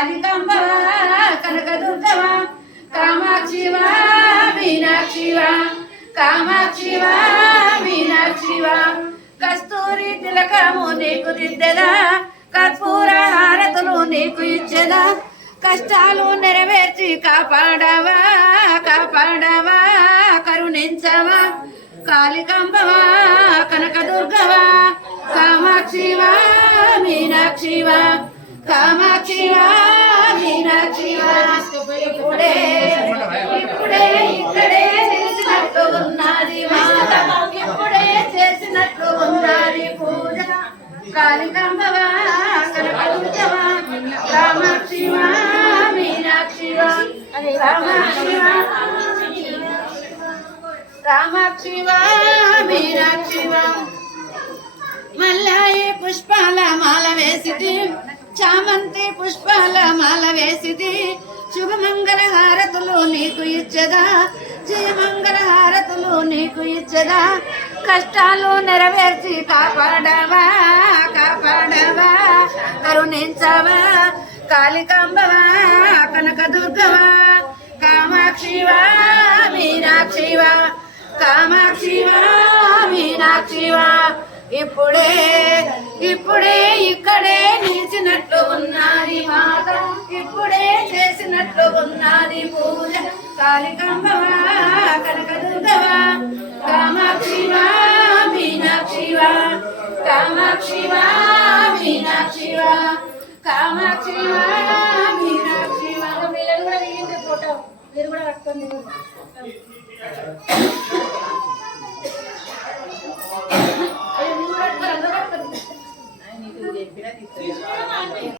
కాళికాంబవా కనకదుర్గవా కామాక్షివా మీనాక్షివా కామాక్షివా మీనాక్షివా కస్తూరి తిలకము నీకు దిద్దెదా కర్పూర హారతులు నీకు ఇచ్చెదా కష్టాలు నెరవేర్చి కాపాడవా కాపాడవా కరుణించవా కాళికాంబవా కనకదుర్గవా కామాక్షివా మీనాక్షివా కామాక్షివా మీనాక్షివా ఇప్పుడే ఇప్పుడే ఇక్కడే నిలిచినట్టు ఉన్నది మాత ఇప్పుడే చేసినట్టు ఉన్నది పూజ కాళికాంబవా కనకదుర్గవా కామాక్షివా మీనాక్షివా కామాక్షివా కామాక్షివా మీనాక్షివా మల్లాయి పుష్పాల మాల వేసిది చామంతి పుష్పాల మాల వేసిది శుభమంగళ హారతులు నీకు ఇచ్చదా జయమంగళ హారతులు నీకు ఇచ్చదా కష్టాలు నెరవేర్చి కాపాడవా కాపాడవా కరుణించవా కాళికాంబవా కనకదుర్గవా కామాక్షివా మీనాక్షివా కామాక్షివా మీనాక్షివా ఇప్పుడే ఇప్పుడే ఇక్కడే నిలిచినట్లు ఉన్నది మాత ఇప్పుడే చేసినట్లు ఉన్నది పూజ కాళికాంబవా కనకదుర్గవా కామాక్షివా మీనాక్షివా కామాక్షివా మీనాక్షివా కామాక్షివా మీనాక్షివా పిల్లలు కూడా దిగింది ఫోటో మీరు కూడా కట్టుకోండి